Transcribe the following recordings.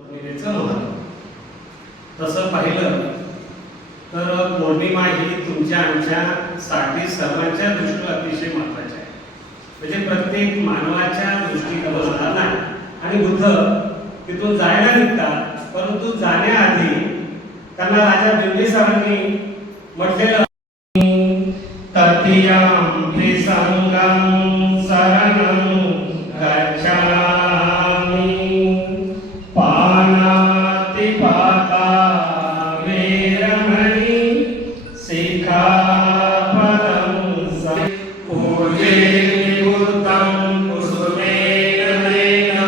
पौर्णिमेचं महत्त्व तसं पाहिलं तर पौर्णिमा ही तुमच्या आमच्यासाठी सर्वांच्या दृष्टीने अतिशय महत्त्वाची आहे. म्हणजे प्रत्येक मानवाच्या दृष्टीने नाही. आणि बुद्ध तिथून जायला निघतात, परंतु जाण्याआधी त्यांना राजा बिंबिसारांनी म्हटलेलं ततियं त्रिसंगं शरणं गच्छामि पानातिपाता वेरमणि सिक्खापदं पूजेयुतं कुसुमेन मेन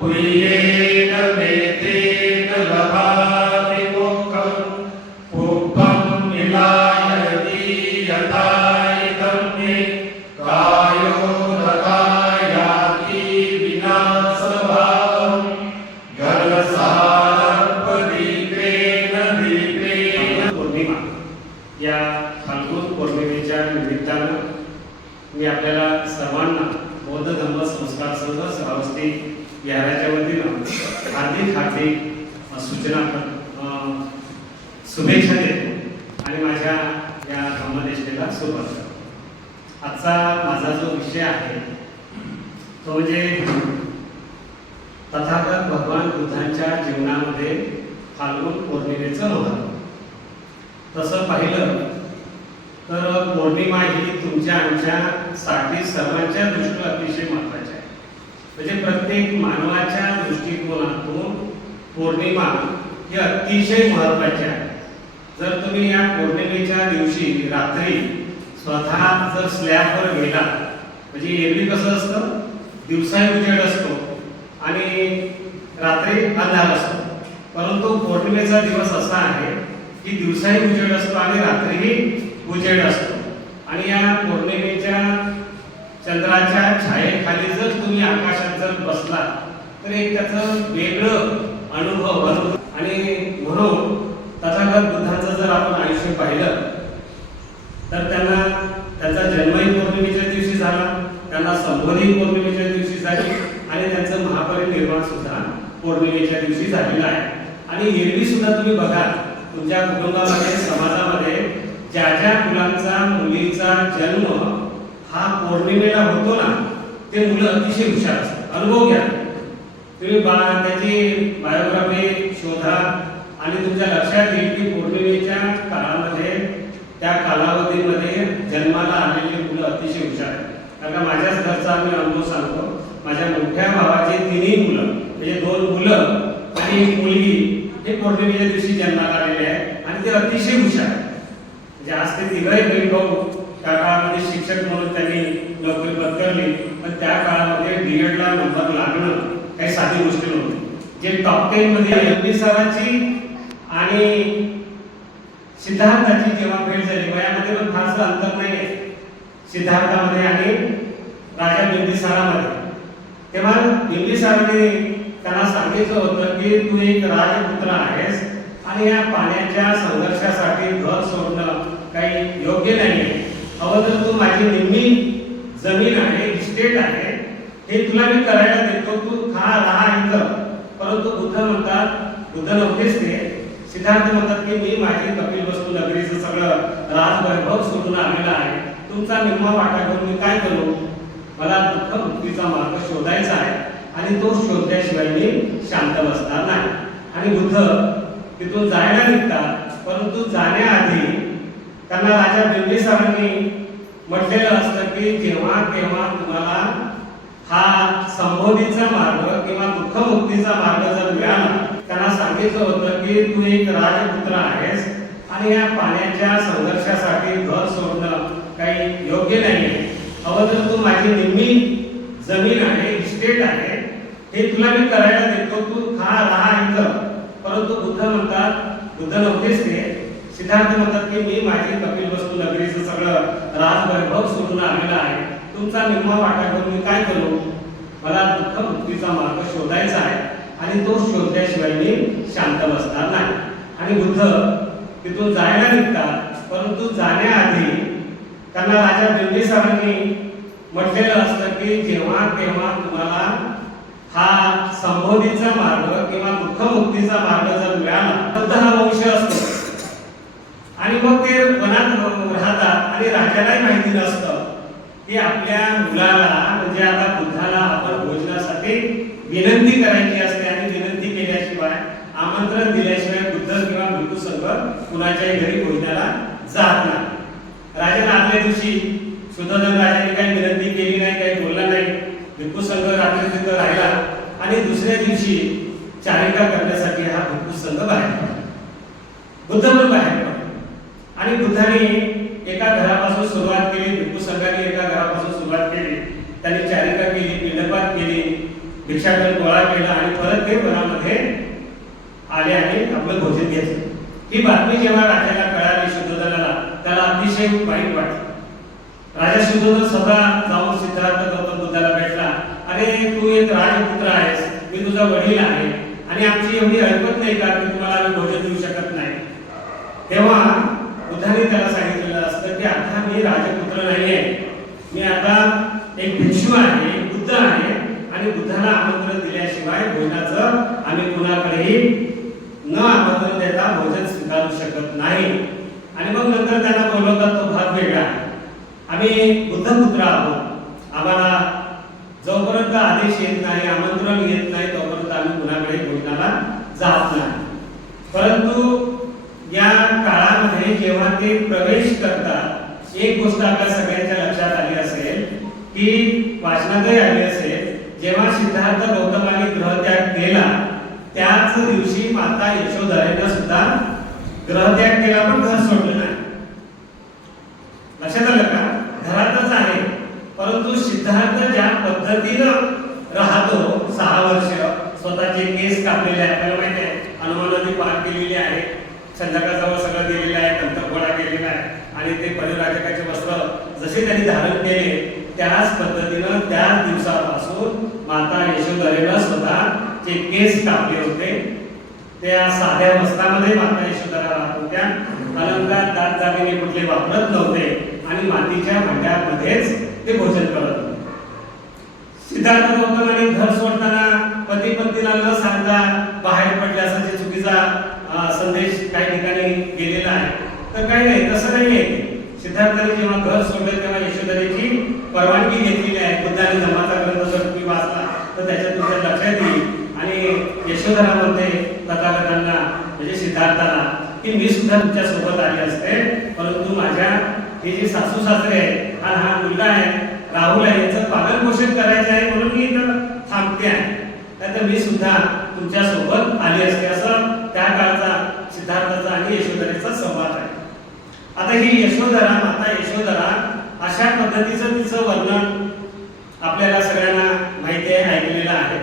पुय्येन वेदेन लभाति मोक्षं पुष्पं मिलायति यथा इदं मे कायो ददायाति विनाशभावं घनसारपदीपेन दीपेन. पौर्णिमा या फाल्गुन पौर्णिमेच्या निमित्तानं मी आपल्याला सर्वांना बौद्ध धम्म संस्कार संघ श्रावस्ती विहाराच्या वतीनं हार्दिक सूचना शुभेच्छा देतो आणि माझ्या या धम्मदेशनेला सुरुवात करतो. आजचा माझा जो विषय आहे तो म्हणजे तथागत भगवान बुद्धांच्या जीवनामध्ये फाल्गुन पौर्णिमेचं महत्त्व. तसं पाहिलं तर पौर्णिमा ही तुमच्या आमच्यासाठी सर्वांच्या दृष्टीने अतिशय महत्त्वाची आहे. म्हणजे प्रत्येक मानवाच्या दृष्टिकोनातून पौर्णिमा ही अतिशय महत्त्वाची आहे. जर तुम्ही या पौर्णिमेच्या दिवशी रात्री स्वतः जर स्लॅबवर गेला, म्हणजे एरवी कसं असतं, दिवसाही उजेड असतो आणि रात्री अंधार असतो, परंतु पौर्णिमेचा दिवस असा आहे की दिवसाही उजेड असतो आणि रात्रीही उजेड असतो. आणि या पौर्णिमेच्या चंद्राच्या छायेखाली जर तुम्ही आकाशात जर बसला तर एक त्याचं वेगळं अनुभव आणि म्हणून तथागत बुद्धांचं जर आपण आयुष्य पाहिलं तर त्यांना त्यांचा जन्मही पौर्णिमेच्या दिवशी झाला, त्यांना संबोधी पौर्णिमेच्या दिवशी झाली आणि त्यांचं महापरिनिर्वाण सुद्धा पौर्णिमेच्या दिवशी झालेलं आहे. आणि एरवी सुद्धा तुम्ही बघा तुमच्या कुटुंबामध्ये समाजामध्ये ज्या ज्या मुलांचा मुलीचा जन्म हा पौर्णिमेला होतो ना, ते मुलं अतिशय हुशार असतात. अनुभव घ्या तुम्ही, त्याची बायोग्राफी शोधा आणि तुमच्या लक्षात येईल की पौर्णिमेच्या काळामध्ये त्या कालावधीमध्ये जन्माला आलेली मुलं अतिशय हुशार आहेत. कारण माझ्याच घरचा मी अनुभव सांगतो. माझ्या मोठ्या भावाचे तिन्ही मुलं म्हणजे 2 मुलं आणि 1 मुलगी हे पौर्णिमेच्या दिवशी जन्माला आलेले आहेत आणि ते अतिशय हुशार आहेत. म्हणजे आज ते तिघही बहीण भाऊ त्या काळामध्ये शिक्षक म्हणून त्यांनी नोकरी पत्करली, पण त्या काळामध्ये डीएडला नंबर लागणं काही साधी गोष्ट नव्हती. जे टॉप 10 मध्ये बिंबिसाराची आणि सिद्धार्थाची जेव्हा भेट झाली, वयामध्ये पण फारसं अंतर नाही आहे सिद्धार्थामध्ये आणि राजा बिंबिसारामध्ये, तेव्हा बिंबिसाराने त्यांना सांगितलं होतं की तू एक राजपुत्र आहेस आणि या पाण्याच्या संघर्षासाठी घर सोडणं काही योग्य नाही आहे. हवं तर तू माझी निम्मी जमीन आहे, इस्टेट आहे, हे तुला मी करायला देतो, तू खा राहा इथं. परंतु बुद्ध म्हणतात, बुद्ध नव्हतेच ते, सिद्धार्थ म्हणतात की मी माझी कपिलवस्तू नगरीचं सगळं राजवैभव सोडून आलेला आहे, तुमचा निम्मा वाटा घेऊन मी काय करू? मला दुःख मुक्तीचा मार्ग शोधायचा आहे आणि तो शोधल्याशिवाय मी शांत बसणार नाही. आणि बुद्ध तिथून जायला निघतात, परंतु जाण्याआधी त्यांना राजा बिंबिसारांनी म्हटलेलं असतं की जेव्हा केव्हा तुम्हाला हा संबोधीचा मार्ग किंवा दुःखमुक्तीचा मार्ग जर मिळाला, त्यांना सांगितलं होतं की तू एक राजपुत्र आहेस आणि या पाण्याच्या संघर्षासाठी घर सोडणं काही योग्य नाही आहे. हवं तर तू माझी निम्मी जमीन आहे, इस्टेट आहे, हे तुला मी करायला देतो, तू खा राहा इथं. परंतु बुद्ध म्हणतात, बुद्ध नव्हतेच ते, सिद्धार्थ म्हणतात की मी माझी कपिलवस्तू नगरीचं सगळं राजवैभव सोडून आलेला आहे, तुमचा निम्मा वाटा घेऊन मी काय करू? मला दुःख मुक्तीचा मार्ग शोधायचा आहे आणि तो शोधल्याशिवाय मी शांत बसणार नाही. आणि बुद्ध तिथून जायला निघतात, परंतु जाण्याआधी त्यांना राजा बिंबिसारांनी म्हटलेलं असतं की जेव्हा केव्हा तुम्हाला हा संबोधीचा मार्ग किंवा दुःखमुक्तीचा मार्ग जर मिळाला तर हा वंश असतो आणि मग ते वनात राहतात आणि राजालाही माहिती नसतं की आपल्या मुलाला म्हणजे आता बुद्धाला आपण भोजनासाठी विनंती करायची असते आणि विनंती केल्याशिवाय आमंत्रण दिल्याशिवाय बुद्ध किंवा भिक्खू संघ कुणाच्याही घरी भोजनाला जात नाही. राजाने आदल्या दिवशी शुद्धोधन राजाने काही विनंती केली नाही, काही बोलला नाही. भिक्खू संघ रात्री तिथं राहिला आणि दुसऱ्या दिवशी चारिका करण्यासाठी हा भिक्खू संघ बाहेर पडला. बुद्ध पण बाहेर पडला आणि बुद्धाने एका घरापासून सुरुवात केली. भिक्खू संघाने एका घरापासून सुरुवात केली. त्यांनी चारिका केली, पिंडपात केली, भिक्षाटन गोळा केला आणि परत ते वनामध्ये आले आणि आपलं भोजन घेतलं. ही बातमी जेव्हा राजाला कळाली शुद्धोधनाला, त्याला अतिशय वाईट वाटलं. राजा शुद्धोधन स्वतः जाऊन सिद्धार्थ गौतम बुद्धाला भेटला. अरे तू एक राजपुत्र आहेस, मी तुझा वडील आहे आणि आमची एवढी ऐपत नाही का की तुम्हाला आम्ही भोजन देऊ शकत नाही. तेव्हा बुद्धाने त्याला सांगितलेलं असतं की आता मी राजपुत्र नाहीये, मी आता एक भिक्षू आहे, बुद्ध आहे आणि बुद्धाला आमंत्रण दिल्याशिवाय भोजनाचं आम्ही कुणाकडेही न आमंत्रण देता भोजन स्वीकारू शकत नाही. आणि मग नंतर त्यांना बोलवतात तो भाग वेगळा. आम्ही बुद्धपुत्र आहोत, आम्हाला जोपर्यंत आदेश येत नाही, आमंत्रण येत नाही तोपर्यंत आम्ही कुणाकडे भोजनाला जात नाही. परंतु या काळामध्ये जेव्हा ते प्रवेश करतात, एक गोष्ट आपल्या सगळ्यांच्या लक्षात आली असेल की वाचनातही आली असेल, जेव्हा सिद्धार्थ गौतमाने ग्रहत्याग केला त्याच दिवशी माता यशोधरेने सुद्धा ग्रहत्याग केला, पण घर सोडलं नाही. लक्षात आलं का? घरातच आहे, परंतु सिद्धार्थ ज्या पद्धतीनं राहतो 6 वर्ष स्वतःचे केस कापलेले आहे, आपल्याला माहिती आहे हनुमान नदी पार केलेली आहे, संध्याकाळजवळ सगळं गेलेलं आहे, कंठ गोळा केलेला आहे आणि ते परिराजकाचे वस्त्र जसे त्यांनी धारण केले त्याच पद्धतीनं त्या दिवसापासून माता यशोधरेनं स्वतः जे केस कापले होते. त्या साध्या वस्त्रामध्ये माता यशोधरा राहत होत्या, अलंकार दात दागिने कुठले वापरत नव्हते आणि मातीच्या भांड्यामध्येच ते भोजन करत होते. सिद्धार्थ गौतमाने घर सोडताना पती पत्नीला न सांगता बाहेर पडले असा चुकीचा संदेश काही ठिकाणी गेलेला आहे. तर काही नाही, तसं नाही आहे. सिद्धार्थाने जेव्हा घर सोडलं तेव्हा यशोधरेची परवानगी घेतलेली आहे. बुद्धाने धर्माचा ग्रंथ जर तुम्ही वाचला तर त्याच्यात तुमच्या लक्षात येईल. आणि यशोधरा म्हणते तथागतांना म्हणजे सिद्धार्थाला की मी सुद्धा तुमच्या सोबत आली असते, परंतु माझ्या हे जे सासू सासरे आहेत आणि हा मुलगा आहे राहुल आहे, याचं पालन पोषण करायचं आहे म्हणून मी इथं थांबते आहे, तर मी सुद्धा तुमच्या सोबत आली असते. असं त्या काळचा सिद्धार्थाचा आणि यशोधरेचा संवाद आहे. आता ही यशोधरा, माता यशोधरा अशा पद्धतीचं तिचं वर्णन आपल्याला सगळ्यांना माहिती आहे, ऐकलेलं आहे.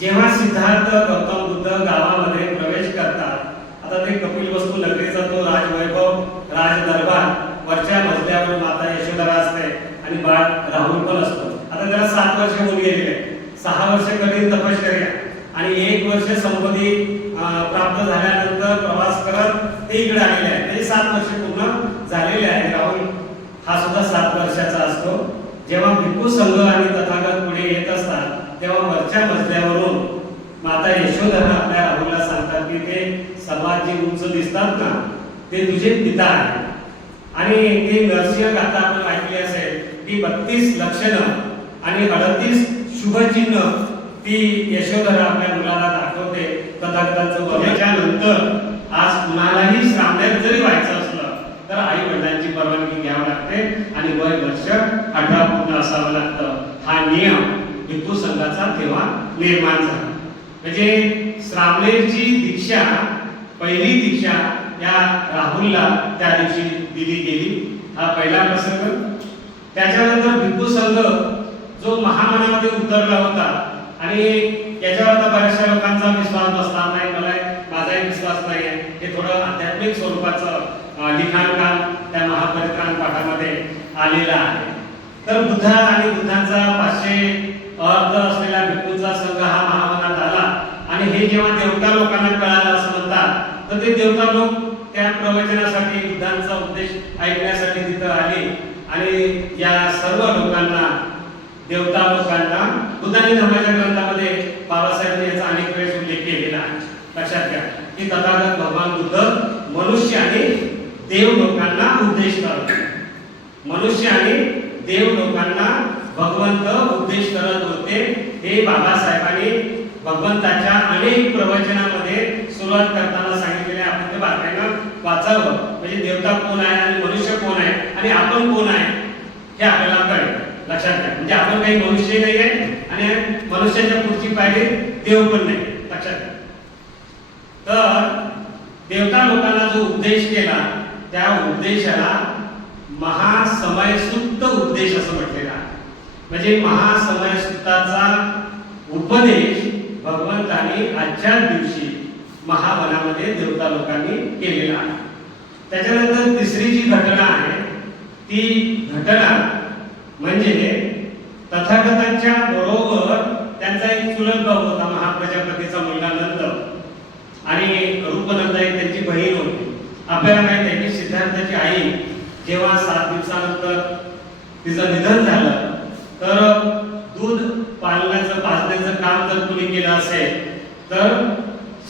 जेव्हा सिद्धार्थ गौतम बुद्ध गावामध्ये प्रवेश करतात, आता ते कपिलवस्तू नगरीचा तो राजवैभव, राजदरबार, वरच्या मजल्यावर माता यशोधरा असते आणि बाळ राहुल पण असतो. आता त्याला 7 वर्ष होऊन गेलेले, 6 वर्ष कठीण तपश्चर्या आणि 1 वर्ष संपत्ती प्राप्त झाल्यानंतर प्रवास करत ते इकडे आलेले आहे. म्हणजे 7 वर्ष पूर्ण झालेले आहे. राहुल हा सुद्धा 7 वर्षाचा असतो. जेव्हा भिक्खू संघ आणि तथागत पुढे येत असतात तेव्हा वरच्या मजल्यावरून माता यशोधरा आपल्या राहुलला सांगतात की ते सर्वात जे उंच दिसतात ना ते तुझे पिता आहे. आणि ते नरसिंह गाथा आपण ऐकली असेल की 32 लक्षणं आणि 38 शुभचिन्ह ती यशोधरा आपल्या मुलाला दाखवते. तथागतांचं वर्णनानंतर आज कुणालाही श्रामण्यात जरी व्हायचं असलं तर आई वडिलांची परवानगी घ्यावी लागते आणि वय वर्ष 18 पूर्ण असावं लागतं. हा नियम भिक्खू संघाचा तेव्हा निर्माण झाला. म्हणजे श्रामणेरची दीक्षा, पहिली दीक्षा या राहुलला त्या दिवशी दिली गेली. हा पहिला प्रसंग. त्याच्यानंतर भिक्खू संघ जो महामनामध्ये उतरला होता आणि याच्यावर आता बऱ्याचशा लोकांचा विश्वास बसणार नाही, मला माझाही विश्वास नाही आहे. हे थोडं आध्यात्मिक स्वरूपाचं लिखाणकाम त्या महापरित्राण पाठामध्ये आलेलं आहे. तर बुद्ध आणि बुद्धांचा 500 अर्थ असलेला भिक्खूंचा संघ हा महामनात आला आणि हे जेव्हा देवता लोकांना कळालं असं म्हणतात तर ते देवता लोक त्या प्रवचनासाठी बुद्धांचा उपदेश ऐकण्यासाठी तिथं आले आणि या सर्व लोकांना, देवता लोकांना बुद्धांनी धर्माच्या ग्रंथामध्ये की तथागत भगवान बुद्ध मनुष्य आणि देव लोकांना उद्देश करत होते. मनुष्य आणि देव लोकांना भगवंत उपदेश करत होते. हे बाबासाहेबांनी भगवंताच्या अनेक प्रवचनामध्ये सुरुवात करताना सांगितलेले आपण ते बारकाईनं वाचावं. म्हणजे देवता कोण आहे आणि मनुष्य कोण आहे आणि आपण कोण आहे हे आपल्याला कळेल. लक्षात घ्या. म्हणजे आपण काही मनुष्य नाही आहे आणि मनुष्याच्या पुढची पायरी देव पण नाही. लक्षात घ्या. तर देवता लोकांना जो उपदेश केला त्या उपदेशाला महासमयसुत्त उपदेश असं म्हटलेलं आहे. म्हणजे महासमयसुत्ताचा उपदेश भगवंतांनी आजच्या दिवशी महावनामध्ये देवता लोकांनी केलेला आहे. त्याच्यानंतर तिसरी जी घटना आहे ती घटना म्हणजे तथागतांच्या बरोबर त्यांचा एक चुलत भाऊ होता, महाप्रजापतीचा मुलगा नंद, आणि रूपनंद एक त्यांची बहीण होती. आपल्याला माहिती आहे की सिद्धार्थाची आई जेव्हा 7 दिवसानंतर तिचं निधन झालं तर दूध पाजण्याचं काम जर कुणी केलं असेल तर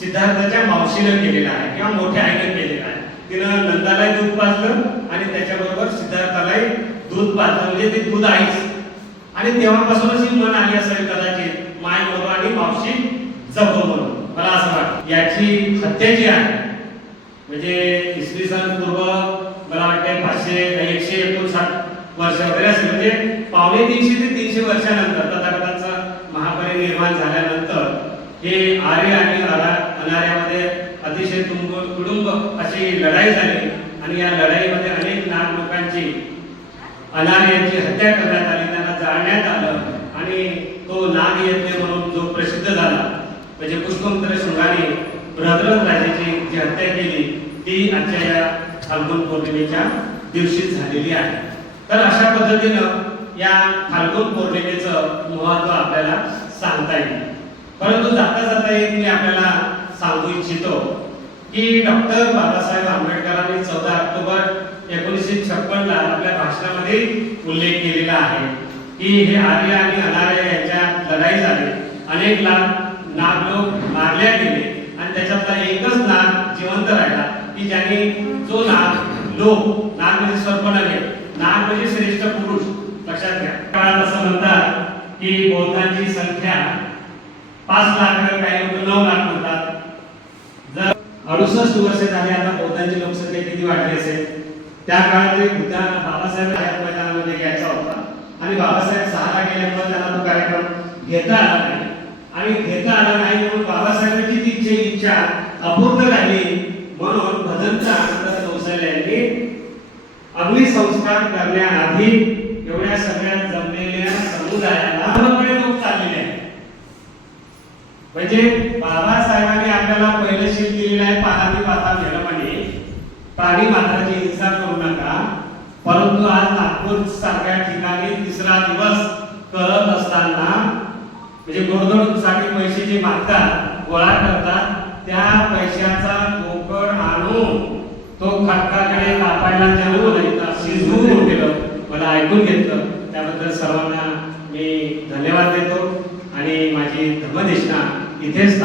सिद्धार्थाच्या मावशीनं केलेलं आहे किंवा मोठ्या आईनं केलेलं आहे. तिनं नंदालाही दूध पाजलं आणि त्याच्याबरोबर सिद्धार्थालाही दूध पाजलं. म्हणजे ते दूध आईच. आणि तेव्हापासूनच ही म्हण आली असेल कदाचित, माय मोरो आणि मावशी जपो म्हणून. मला असं वाटतं याची हत्या जी आहे म्हणजे इसवी सन पूर्व मला वाटतं 159 वर्ष वगैरे असेल. म्हणजे 250 ते 300 वर्षानंतर तथागतांचं महापरिनिर्वाण झाल्यानंतर हे आर्य आणि अनार्यामध्ये अतिशय तुडुंब अशी लढाई झाली आणि या लढाईमध्ये अनेक नाग लोकांची अनार्यांची हत्या करण्यात आली, त्यांना जाळण्यात आलं आणि तो नाग यज्ञ म्हणून जो प्रसिद्ध झाला म्हणजे पुष्पमित्र शृंगाने बृहद्रथ राजाची जी हत्या केली ती आजच्या या फाल्गुन पौर्णिमेच्या दिवशी झालेली आहे. तर अशा पद्धतीनं या फाल्गुन पौर्णिमेचं महत्त्व आपल्याला सांगता येईल. परंतु जाता जाता एक मी आपल्याला सांगू इच्छितो की डॉक्टर बाबासाहेब आंबेडकरांनी 14 ऑक्टोबर 1956 ला आपल्या भाषणामध्ये उल्लेख केलेला आहे की हे आर्य आणि अनार्य यांच्या लढाई झाली, अनेक नाग लोक मारले गेले आणि त्याच्यातला एकच नाग जिवंत राहिला की ज्यांनी जो नाग म्हणजे सर्प नव्हे, नाग म्हणजे श्रेष्ठ पुरुष. लक्षात घ्या. काळात असं म्हणतात की बौद्धांची संख्या 5 लाख, काही लोक 9 लाख म्हणतात. जर 68 वर्ष झाली आता बौद्धांची लोकसंख्या किती वाढली असेल. त्या काळात बाबासाहेब हयात मैदानामध्ये घ्यायचा होता आणि बाबासाहेब 6 ला गेल्यामुळे त्यांना तो कार्यक्रम घेता आला नाही आणि घेता आला नाही म्हणून बाबासाहेबांची ती इच्छा अपूर्ण राहिली. म्हणून भजनचा आनंद कौशल्यांनी अग्निसंस्कार करण्याआधी एवढ्या सगळ्या जमलेल्या समुदायाला लोक चाललेले आहेत. म्हणजे बाबासाहेबांनी आपल्याला पहिलं शील दिलेलं आहे पानाती पाता भेरमणी, प्राणी मात्राची हिंसा करू नका. परंतु आज नागपूर सारख्या ठिकाणी 3रा दिवस करत असताना म्हणजे गोरगरिबांसाठी पैसे जे मागतात गोळा करतात त्या पैशाचा बोकड आणून तो खटकाकडे कापायला शिजवून केलं. मला ऐकून घेतलं त्याबद्दल सर्वांना मी धन्यवाद देतो आणि माझी धर्मदेशना इथेच